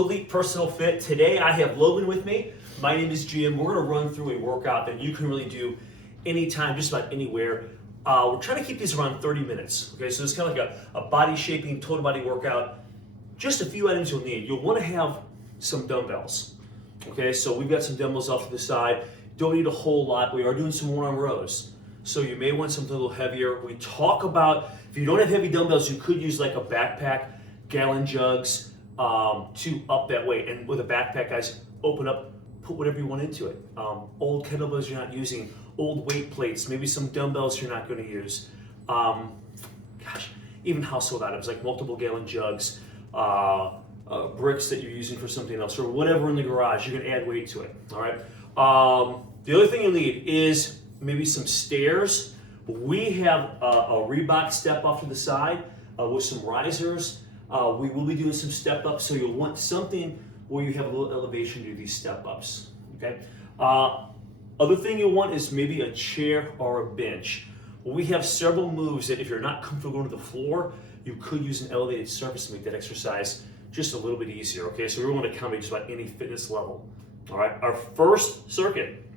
to Elite Personal Fit. Today I have Logan with me. My name is Jim. We're going to run through a workout that you can really do anytime, just about anywhere. We're trying to keep these around 30 minutes. Okay, so it's kind of like a body shaping, total body workout. Just a few items you'll need. You'll want to have some dumbbells. Okay, so we've got some dumbbells off to the side. Don't need a whole lot. We are doing some one-arm rows. So you may want something a little heavier. We talk about, if you don't have heavy dumbbells, you could use like a backpack, gallon jugs, to up that weight. And with a backpack, guys, open up, put whatever you want into it. Old kettlebells you're not using, old weight plates, maybe some dumbbells you're not going to use. Even household items like multiple gallon jugs, bricks that you're using for something else, or whatever in the garage, you're going to add weight to it. All right. The other thing you'll need is maybe some stairs. We have a Reebok step off to the side with some risers. We will be doing some step ups, so you'll want something where you have a little elevation to do these step ups. Okay. Other thing you'll want is maybe a chair or a bench. We have several moves that if you're not comfortable going to the floor, you could use an elevated surface to make that exercise just a little bit easier. Okay, so we want to accommodate just about any fitness level. All right, our first circuit,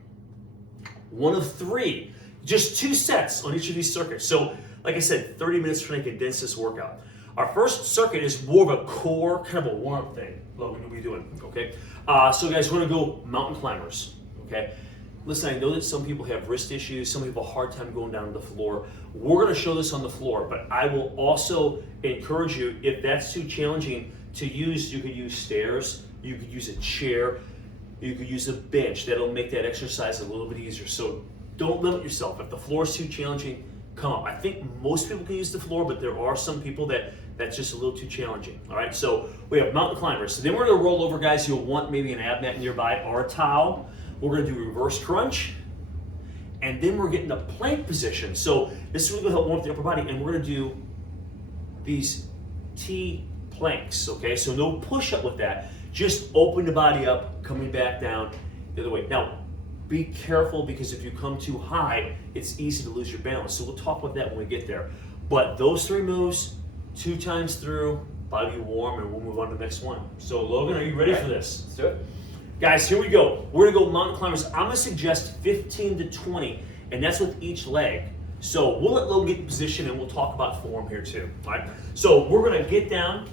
one of three, just 2 sets on each of these circuits. So, like I said, 30 minutes trying to condense this workout. Our first circuit is more of a core, kind of a warm thing. Logan, what are you doing? Okay, so guys, we're gonna go mountain climbers. Okay, listen, I know that some people have wrist issues, some people have a hard time going down to the floor. We're gonna show this on the floor, but I will also encourage you, if that's too challenging to use, you could use stairs, you could use a chair, you could use a bench. That'll make that exercise a little bit easier. So don't limit yourself. If the floor is too challenging, come up. I think most people can use the floor, but there are some people that's just a little too challenging. All right, so we have mountain climbers. So then we're gonna roll over, guys. You'll want maybe an ab mat nearby or a towel. We're gonna do reverse crunch, and then we're getting a plank position. So this is really gonna help warm up the upper body, and we're gonna do these T planks, okay? So no push up with that. Just open the body up, coming back down the other way. Now, be careful, because if you come too high, it's easy to lose your balance. So we'll talk about that when we get there. But those 3 moves, 2 times through, body warm, and we'll move on to the next one. So Logan, are you ready for this? Let's do it. Guys, here we go. We're gonna go mountain climbers. I'm gonna suggest 15 to 20, and that's with each leg. So we'll let Logan get in position, and we'll talk about form here too, all right? So we're gonna get down,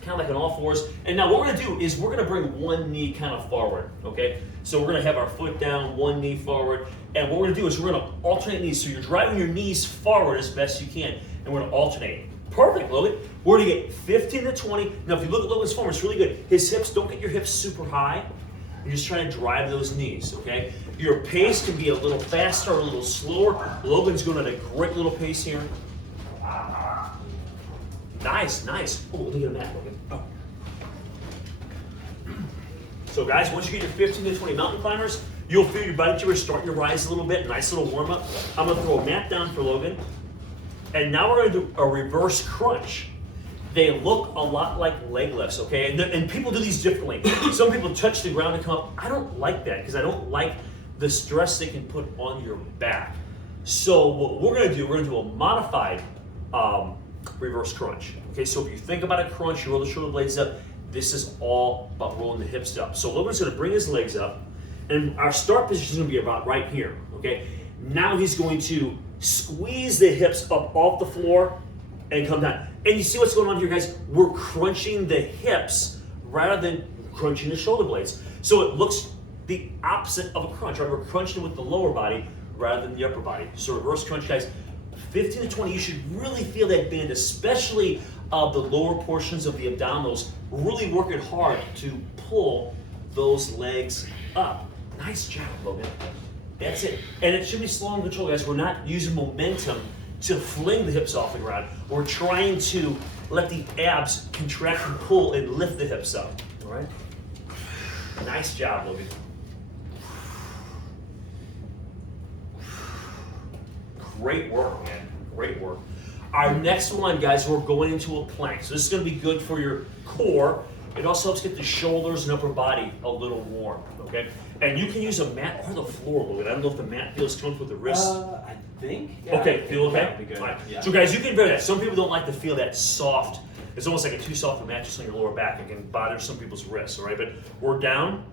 kind of like on all fours. And now what we're gonna do is we're gonna bring one knee kind of forward, okay? So we're gonna have our foot down, one knee forward, and what we're gonna do is we're gonna alternate knees. So you're driving your knees forward as best you can, and we're gonna alternate. Perfect, Logan. We're gonna get 15 to 20. Now if you look at Logan's form, it's really good. His hips, don't get your hips super high. You're just trying to drive those knees, okay? Your pace can be a little faster or a little slower. Logan's going at a great little pace here. Nice, nice. Oh, look at that, Logan. Oh. So guys, once you get your 15 to 20 mountain climbers, you'll feel your body temperature starting to rise a little bit. Nice little warm up. I'm gonna throw a mat down for Logan. And now we're gonna do a reverse crunch. They look a lot like leg lifts, okay? And people do these differently. Some people touch the ground and come up. I don't like that, because I don't like the stress they can put on your back. So what we're gonna do a modified reverse crunch. Okay, so if you think about a crunch, you roll the shoulder blades up. This is all about rolling the hips up. So Logan's gonna bring his legs up, and our start position is gonna be about right here, okay? Now he's going to squeeze the hips up off the floor and come down. And you see what's going on here, guys? We're crunching the hips rather than crunching the shoulder blades. So it looks the opposite of a crunch, right? We're crunching with the lower body rather than the upper body. So reverse crunch, guys, 15 to 20, you should really feel that bend, especially the lower portions of the abdominals, really working hard to pull those legs up. Nice job, Logan. That's it. And it should be slow and controlled, guys. We're not using momentum to fling the hips off the ground. We're trying to let the abs contract and pull and lift the hips up, all right? Nice job, Logan. Great work, man, great work. Our next one, guys, we're going into a plank. So this is gonna be good for your core. It also helps get the shoulders and upper body a little warm, okay? And you can use a mat or the floor, Logan. I don't know if the mat feels comfortable with the wrists. I think. Yeah, okay, feel okay? Be good. Right. Yeah. So guys, you can vary that. Some people don't like to feel that soft it's almost like a too soft a mattress on your lower back. It can bother some people's wrists, all right? But we're down,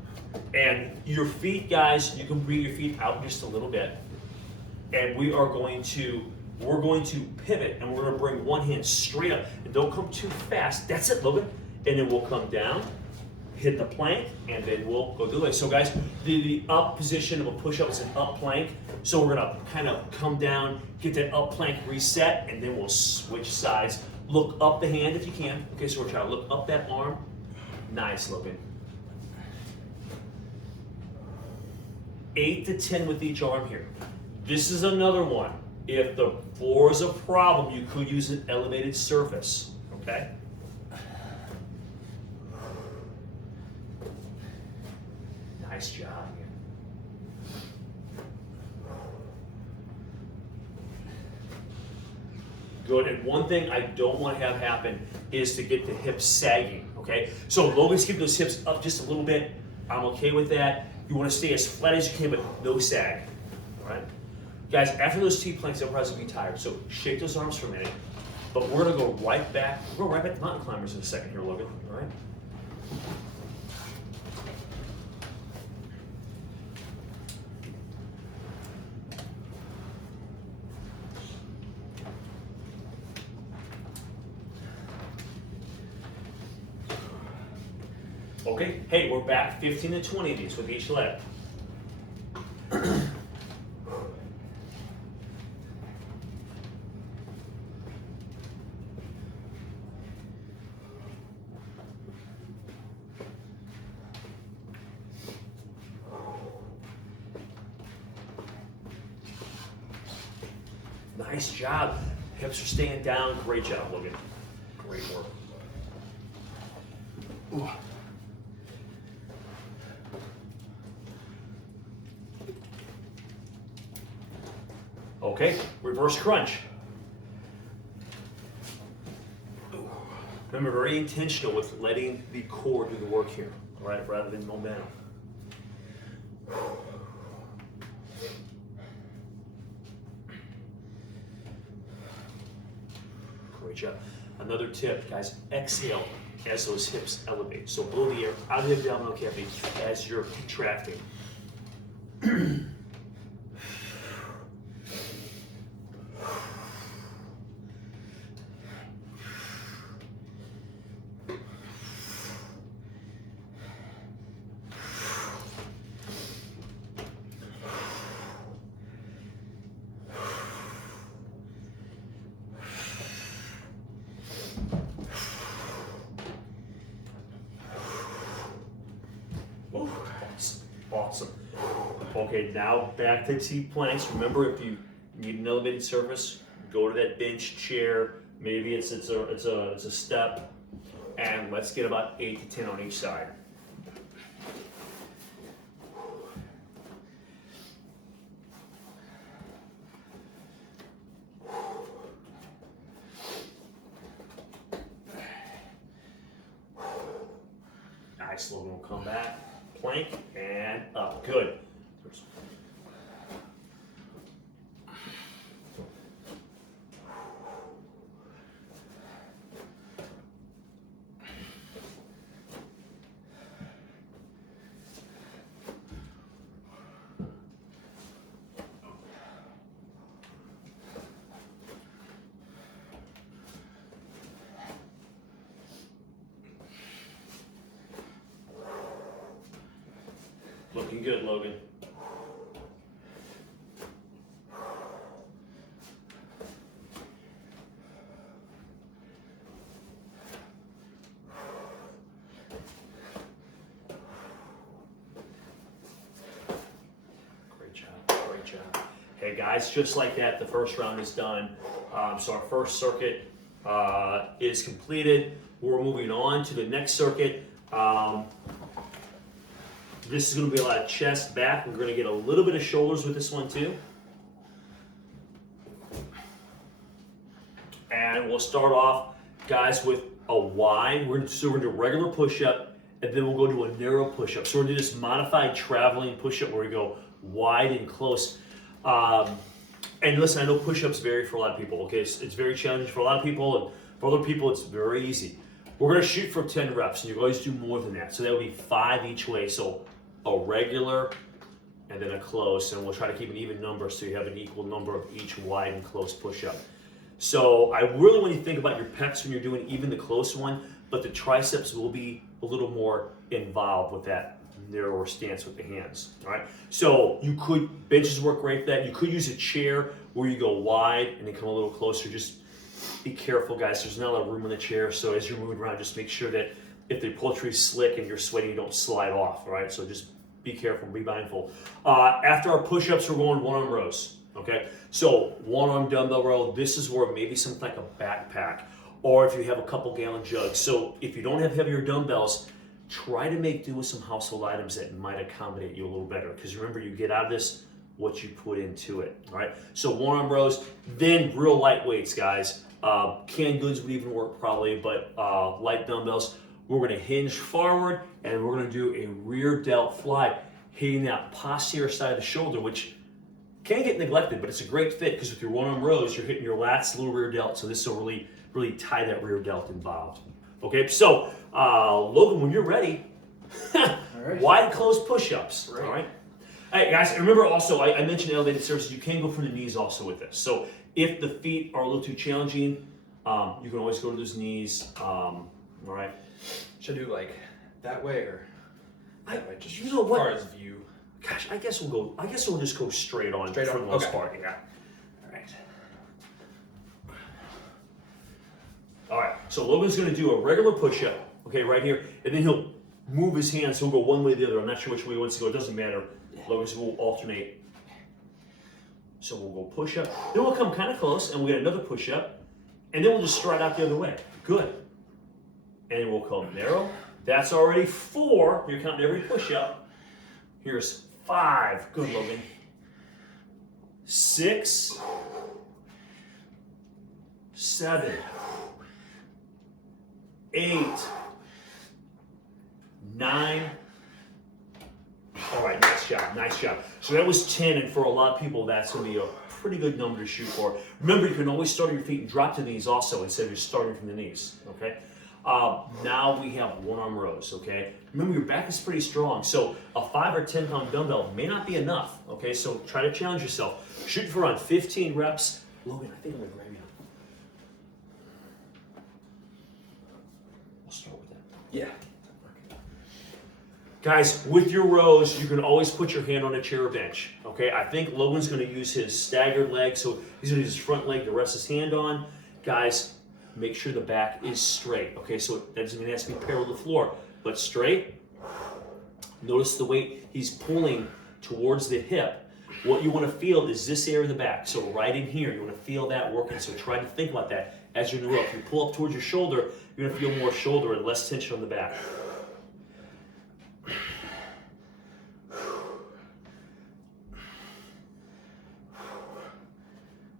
and your feet, guys, you can bring your feet out just a little bit, and we're going to pivot, and we're gonna bring one hand straight up, and don't come too fast. That's it, Logan. And then we'll come down, hit the plank, and then we'll go the other way. So guys, the up position of a push-up is an up plank. So we're gonna kind of come down, get that up plank reset, and then we'll switch sides. Look up the hand if you can. Okay, so we're trying to look up that arm. Nice, Logan. 8 to 10 with each arm here. This is another one. If the floor is a problem, you could use an elevated surface, okay? Nice job. Good, and one thing I don't want to have happen is to get the hips sagging, okay? So Logan's keeping those hips up just a little bit. I'm okay with that. You want to stay as flat as you can, but no sag, all right? Guys, after those T-planks, they'll probably be tired, so shake those arms for a minute. But we're gonna go right back. We're going right back to mountain climbers in a second here, Logan, all right? Okay, hey, we're back 15 to 20 of these with each leg. Nice job. Hips are staying down. Great job, Logan. Great work. Ooh. Okay, reverse crunch. Remember, very intentional with letting the core do the work here, all right, rather than momentum. Great job. Another tip, guys, exhale as those hips elevate. So blow the air out of the abdominal cavity as you're contracting. Ooh, that's awesome. Okay, now back to T-planks. Remember, if you need an elevated surface, go to that bench chair. Maybe it's a step, and let's get about 8 to 10 on each side. Nice, Logan will come back. Plank and up. Good. Looking good, Logan. Great job, great job. Hey guys, just like that, the first round is done. So our first circuit is completed. We're moving on to the next circuit. This is going to be a lot of chest, back. We're going to get a little bit of shoulders with this one too. And we'll start off, guys, with a wide. We're going to do a regular push-up, and then we'll go to a narrow push-up. So we're going to do this modified traveling push-up where we go wide and close. And listen, I know push-ups vary for a lot of people. Okay, it's very challenging for a lot of people. For other people, it's very easy. We're gonna shoot for 10 reps, and you always do more than that. So that would be 5 each way. So a regular and then a close, and we'll try to keep an even number so you have an equal number of each wide and close push-up. So I really want you to think about your pecs when you're doing even the close one, but the triceps will be a little more involved with that narrower stance with the hands, all right? So you could, benches work great for that. You could use a chair where you go wide and then come a little closer. Just be careful, guys. There's not a lot of room in the chair, so as you're moving around, just make sure that if the upholstery is slick and you're sweating, you don't slide off, all right? So just be careful, be mindful. After our push-ups, we're going one-arm rows, okay? So one-arm dumbbell row, this is where maybe something like a backpack, or if you have a couple gallon jugs. So if you don't have heavier dumbbells, try to make do with some household items that might accommodate you a little better. Because remember, you get out of this what you put into it, all right? So one-arm rows, then real light weights, guys. Canned goods would even work probably, but light dumbbells. We're gonna hinge forward and we're gonna do a rear delt fly, hitting that posterior side of the shoulder, which can get neglected, but it's a great fit because with your one-arm rows, you're hitting your lats, little rear delt, so this will really tie that rear delt involved. Okay, so Logan, when you're ready, right. Wide close push-ups, Right. all right? Hey guys, remember also, I mentioned elevated surfaces, you can go from the knees also with this. So if the feet are a little too challenging, you can always go to those knees, all right? Should I do like that way or that way? Just you know as what? far as view. Gosh, I guess we'll just go straight on Straight for on? the most Okay. part, yeah. All right. All right, so Logan's gonna do a regular push-up, okay, right here, and then he'll move his hands, he'll go one way or the other. I'm not sure which way he wants to go, it doesn't matter. Logan's will alternate. So we'll go push-up, then we'll come kind of close, and we'll get another push-up, and then we'll just stride out the other way. Good. And then we'll come narrow. That's already 4, you're counting every push-up. Here's 5, good Logan. 6, 7, 8, 9. All right, nice job, nice job. So that was 10, and for a lot of people, that's gonna be a pretty good number to shoot for. Remember, you can always start at your feet and drop to the knees also, instead of just starting from the knees, okay? Now we have one-arm rows, okay? Remember, your back is pretty strong, so a 5 or 10 pound dumbbell may not be enough, okay? So try to challenge yourself. Shoot for around 15 reps. Logan, I think I'm gonna grab you. I'll start with that. Yeah. Guys, with your rows, you can always put your hand on a chair or bench, okay? I think Logan's gonna use his staggered leg, so he's gonna use his front leg to rest his hand on. Guys, make sure the back is straight, okay? So that doesn't mean it has to be parallel to the floor, but straight. Notice the weight he's pulling towards the hip. What you wanna feel is this area of the back. So right in here, you wanna feel that working. So try to think about that as you're in the row. If you pull up towards your shoulder, you're gonna feel more shoulder and less tension on the back.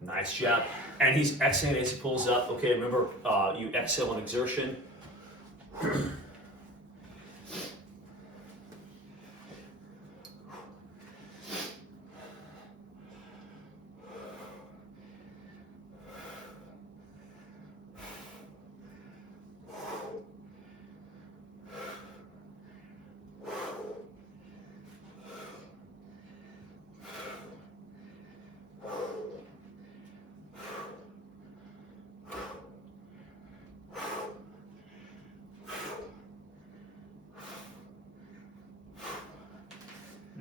Nice job. And he's exhaling as he pulls up. Okay, remember, you exhale on exertion.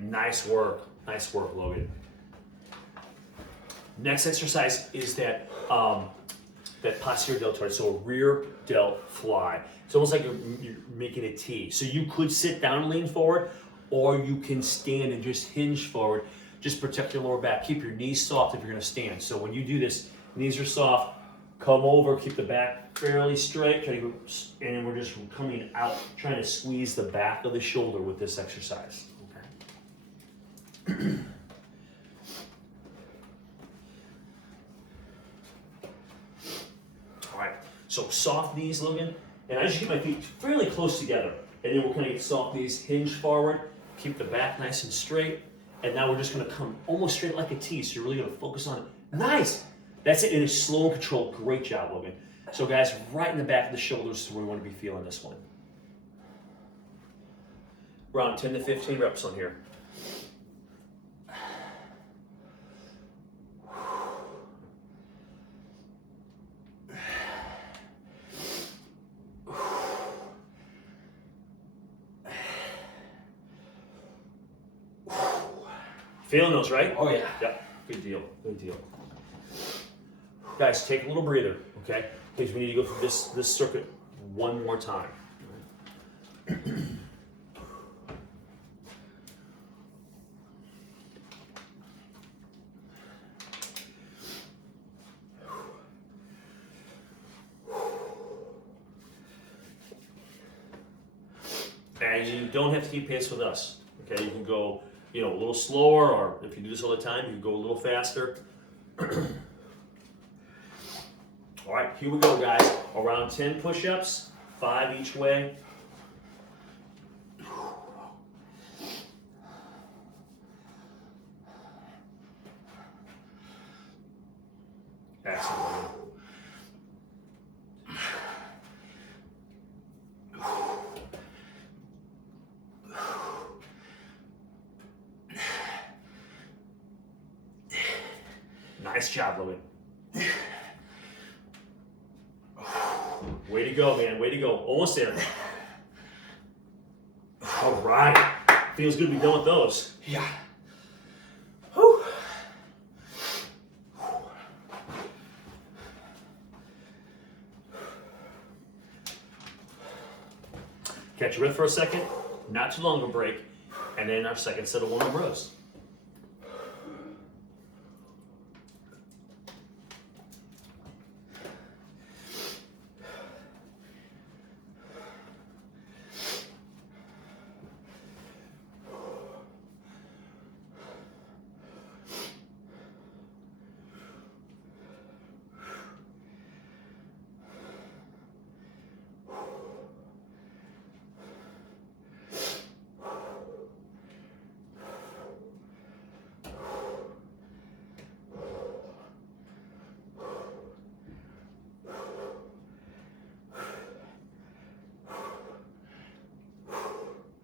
Nice work, Logan. Next exercise is that posterior deltoid, so a rear delt fly. It's almost like you're making a T. So you could sit down and lean forward, or you can stand and just hinge forward. Just protect your lower back. Keep your knees soft if you're gonna stand. So when you do this, knees are soft, come over, keep the back fairly straight, and we're just coming out, trying to squeeze the back of the shoulder with this exercise. All right, so soft knees, Logan, and I just keep my feet fairly close together, and then we're gonna get soft knees, hinge forward, keep the back nice and straight, and now we're just gonna come almost straight like a T, so you're really gonna focus on it. Nice! That's it, and it's slow and controlled. Great job, Logan. So guys, right in the back of the shoulders is where we want to be feeling this one. Around 10 to 15 reps on here. Feeling those, right? Oh yeah. Yep. Good deal. Good deal. Guys, take a little breather, okay? Because we need to go through this circuit one more time. And you don't have to keep pace with us, okay? You can go, a little slower, or if you do this all the time, you can go a little faster. All right, here we go, guys. Around 10 push-ups, 5 each way. Excellent. Nice job, Logan. Way to go, man. Way to go. Almost there. All right. Feels good to be done with those. Yeah. Whew. Catch your breath for a second. Not too long of a break. And then our second set of warm-up rows.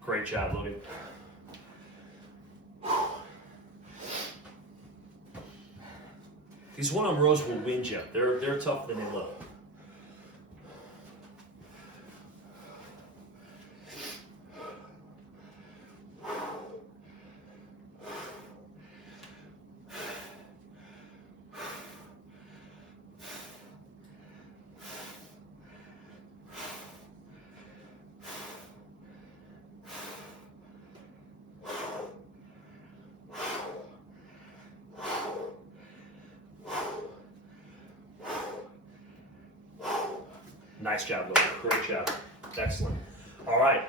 Great job, Logan. These one-arm rows will wind you. They're tougher than they look. Nice job, Logan. Great job. Excellent. All right.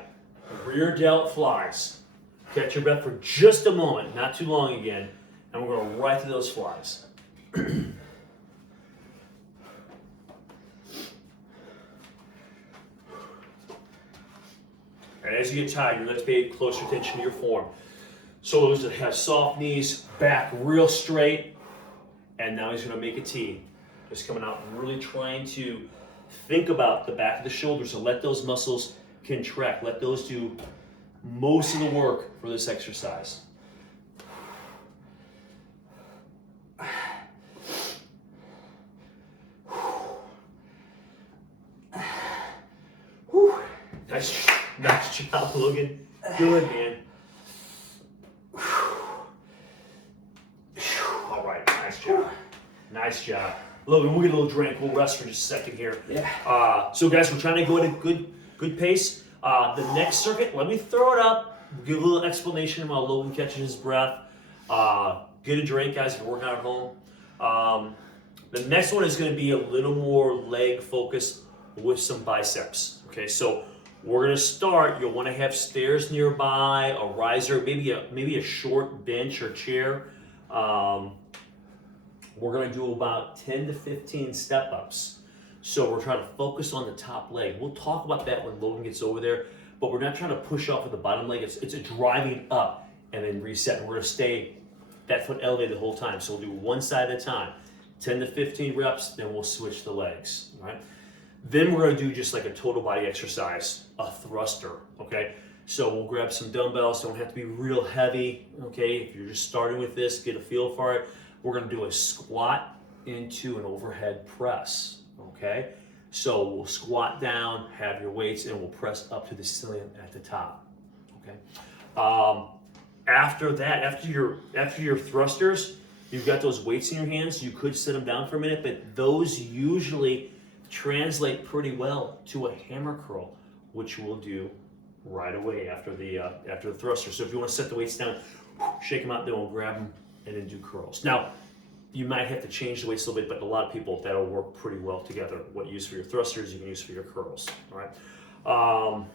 Rear delt flies. Catch your breath for just a moment, not too long again, and we're going right to those flies. And as you get tired, let's pay closer attention to your form. So those that have soft knees, back real straight, and now he's going to make a T. Just coming out, really trying to think about the back of the shoulders and let those muscles contract. Let those do most of the work for this exercise. Whew. Nice job, Logan. Good, man. All right, nice job. Nice job. Logan, we'll get a little drink. We'll rest for just a second here. Yeah. So guys, we're trying to go at a good pace. The next circuit, let me throw it up. Give a little explanation while Logan catches his breath. Get a drink, guys, if you're working out at home. The next one is going to be a little more leg focused with some biceps. Okay, so we're going to start. You'll want to have stairs nearby, a riser, maybe a short bench or chair. We're going to do about 10 to 15 step-ups. So we're trying to focus on the top leg. We'll talk about that when Logan gets over there, but we're not trying to push off with the bottom leg. It's a driving up and then reset. We're going to stay that foot elevated the whole time. So we'll do one side at a time. 10 to 15 reps, then we'll switch the legs. All right? Then we're gonna do just like a total body exercise, a thruster, okay? So we'll grab some dumbbells, don't have to be real heavy, okay? If you're just starting with this, get a feel for it. We're gonna do a squat into an overhead press, okay? So we'll squat down, have your weights, and we'll press up to the ceiling at the top, okay? After that, after your thrusters, you've got those weights in your hands, you could sit them down for a minute, but those usually translate pretty well to a hammer curl, which we'll do right away after the thruster. So if you want to set the weights down, shake them out, then we'll grab them and then do curls. Now, you might have to change the weights a little bit, but a lot of people, that'll work pretty well together. What you use for your thrusters, you can use for your curls, all right?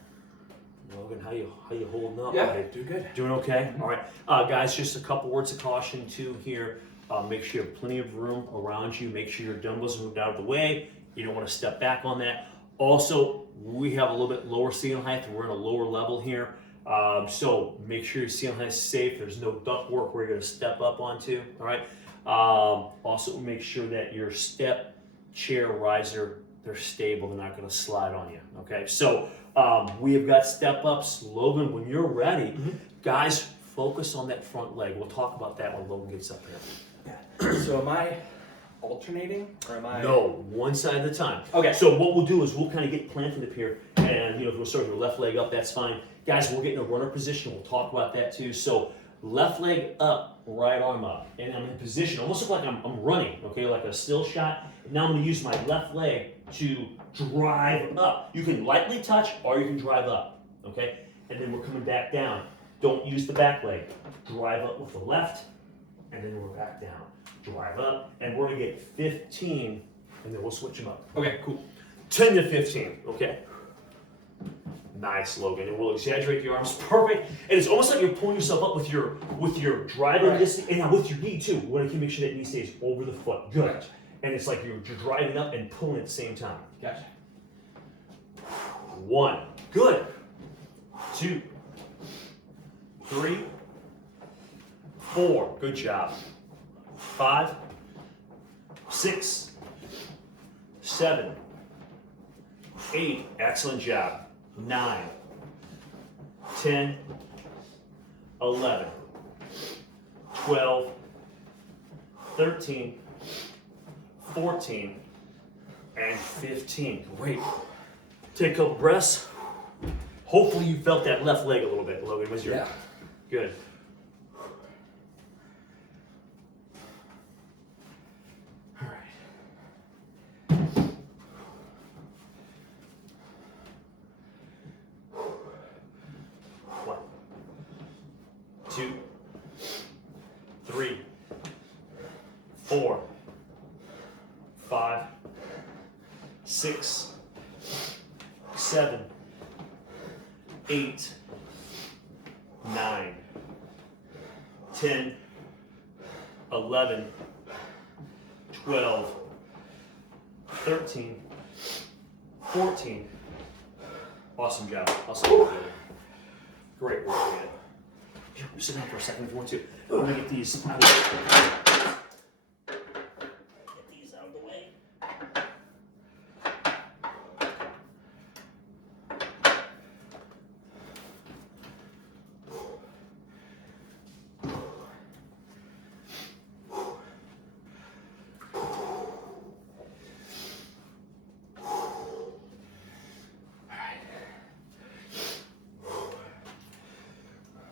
Logan, how you holding up? Yeah, Right? do good. Doing okay? All right. Guys, just a couple words of caution too here. Make sure you have plenty of room around you. Make sure your dumbbells are moved out of the way. You don't want to step back on that. Also, we have a little bit lower ceiling height. We're in a lower level here. So make sure your ceiling height is safe. There's no duct work where you're going to step up onto, all right? Also, make sure that your step, chair, riser, they're stable. They're not going to slide on you, okay? So we have got step ups. Logan, when you're ready, guys, focus on that front leg. We'll talk about that when Logan gets up here. Yeah. So am I alternating or am I? No, one side at a time. Okay. So what we'll do is we'll kind of get planted up here, and if we'll start with your left leg up, that's fine. Guys, we'll get in a runner position. We'll talk about that too. So left leg up, right arm up, and I'm in position, almost look like I'm running, okay, like a still shot. Now I'm going to use my left leg to drive up. You can lightly touch or you can drive up, okay? And then we're coming back down. Don't use the back leg. Drive up with the left, and then we're back down. Drive up, and we're gonna get 15, and then we'll switch them up. Okay, cool. 10 to 15, okay? Nice, Logan, and we'll exaggerate the arms, perfect. And it's almost like you're pulling yourself up with your driving Right. distance, and now with your knee too. We want to make sure that knee stays over the foot. Good. Gotcha. And it's like you're driving up and pulling at the same time. Gotcha. 1, good. 2, 3, 4, good job. 5, 6, 7, 8, excellent job. 9, 10, 11, 12, 13, 14, and 15. Great. Take a couple breaths. Hopefully you felt that left leg a little bit, Logan. Was your Yeah. Good. All right. 1, 2, 3, 4, 5, 6, 7, 8, 9, 10, 11, 12, 13, 14. Awesome job. Awesome job. Great work, man. Here, sit down for a second if you want to. I'm gonna get these out of the way. Get these out of the way.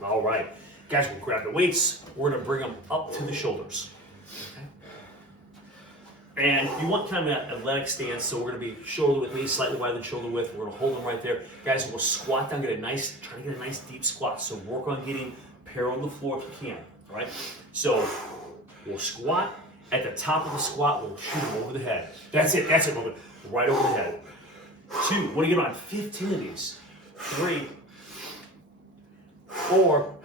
All right, guys, we'll grab the weights. We're gonna bring them up to the shoulders. Okay. And you want kind of an athletic stance, so we're gonna be shoulder width, maybe slightly wider than shoulder width. We're gonna hold them right there. Guys, we'll squat down, try to get a nice deep squat. So work on getting parallel to the floor if you can, all right? So we'll squat. At the top of the squat, we'll shoot them over the head. That's it, Logan. Right over the head. 2, want to get on 15 of these. 3, 4,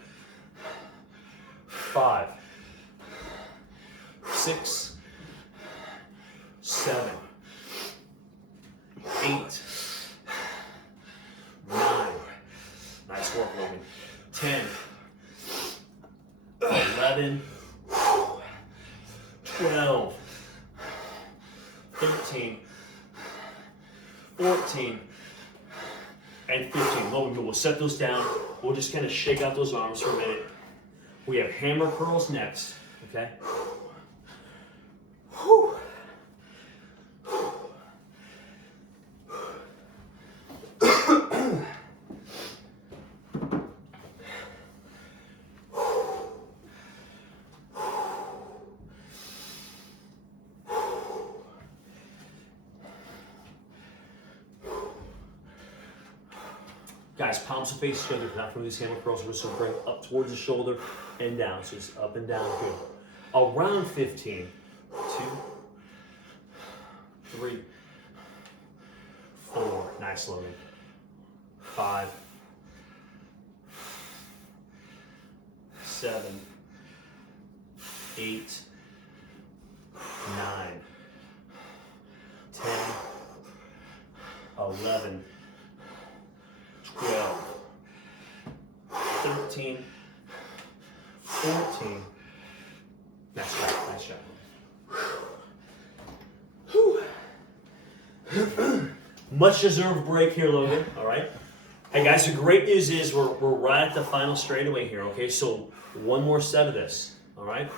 5, 6, 7, 8, 9. Nice work, Logan. 10, 11, 12, 13, and 15. Logan, we'll set those down. We'll just kind of shake out those arms for a minute. We have hammer curls next, okay? Guys, palms will face each other, not from these hammer curls. We're just going to bring up towards the shoulder and down. So it's up and down, good. Around 15. 2, 3, 4. Nice, Logan. 5, 7, 8, 9, 10, 11, 12, 13, 14. Nice job, nice job. Much deserved break here, Logan, all right? Hey guys, the great news is we're right at the final straightaway here, okay? So one more set of this, all right?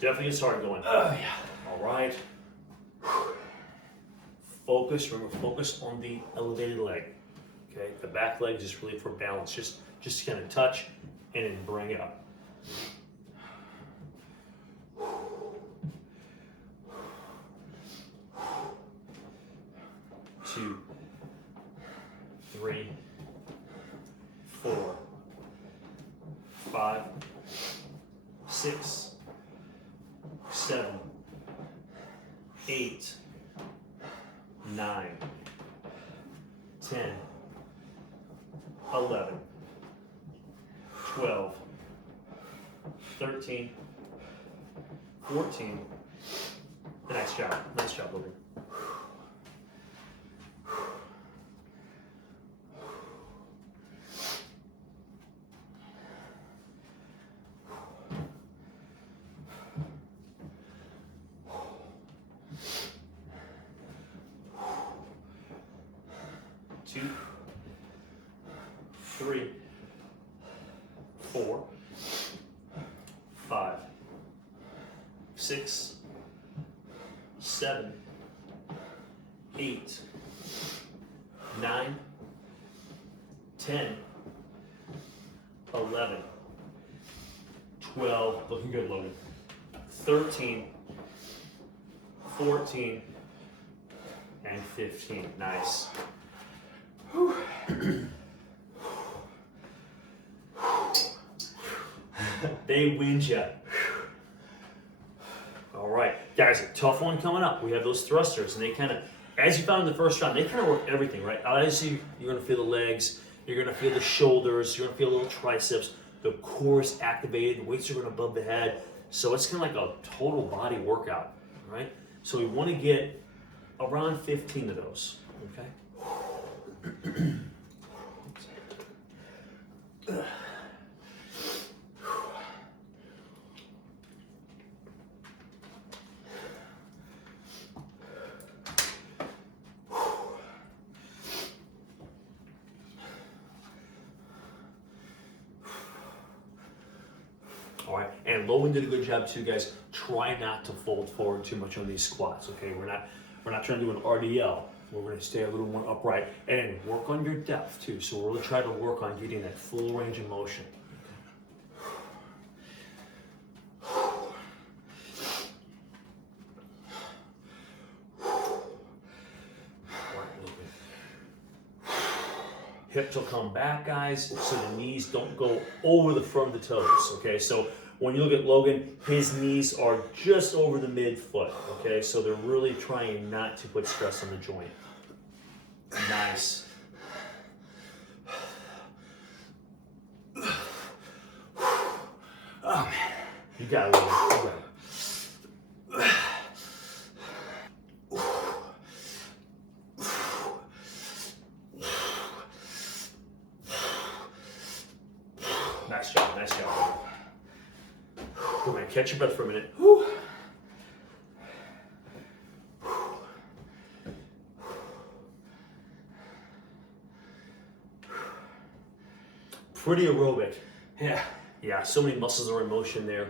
Definitely gets hard going. Yeah. All right. Focus, remember, focus on the elevated leg. Okay, the back leg is really for balance. Just kind of touch and then bring it up. 2, 3, 4, 5, 6, 7, 8, 9, 10, 11, 12, 13, 14. Nice job, Logan. Two, 3, 4, 5, 6, 7, 8, 9, 10, 11, 12, looking good, Logan, 13, 14, and 15. Nice. They wind you. All right, guys, a tough one coming up. We have those thrusters, and they kind of, as you found in the first round, they kind of work everything, right? Obviously, you're going to feel the legs, you're going to feel the shoulders, you're going to feel a little triceps. The core is activated, the weights are going above the head, so it's kind of like a total body workout, right? So we want to get around 15 of those, okay? All right, and Lowen did a good job too, guys. Try not to fold forward too much on these squats, okay? We're not trying to do an RDL. We're going to stay a little more upright and work on your depth too. So we're really trying to work on getting that full range of motion. Hips will come come back, guys, so the knees don't go over the front of the toes, okay? So when you look at Logan, his knees are just over the midfoot, okay? So they're really trying not to put stress on the joint. Nice. Oh man. You got it, Logan. You got it. Nice job, nice job. We're gonna catch your breath for a minute. Pretty aerobic. Yeah. Yeah, so many muscles are in motion there.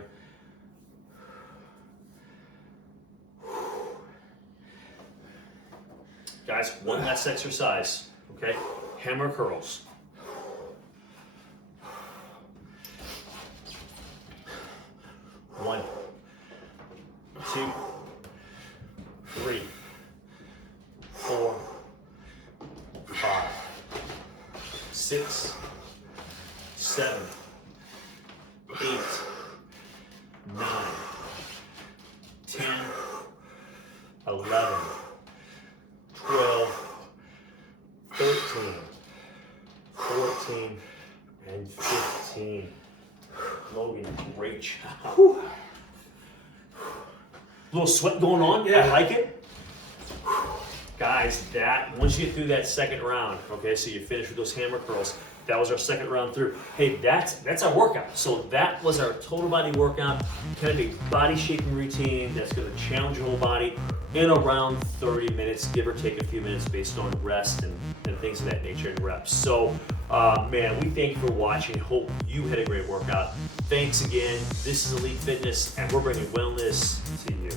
Guys, one last exercise, okay? Hammer curls. 1, 2, 3, 4, 5, 6, 7, 8, 9, 10, 11, 12, 13, 14, and 15. Logan, great job. Little sweat going on. Yeah. I like it. Guys, that once you get through that second round, okay, so you finish with those hammer curls. That was our second round through. Hey, that's our workout. So that was our total body workout, kind of a body shaping routine that's going to challenge your whole body in around 30 minutes, give or take a few minutes based on rest and things of that nature and reps. So, man, we thank you for watching. Hope you had a great workout. Thanks again. This is Elite Fitness, and we're bringing wellness to you.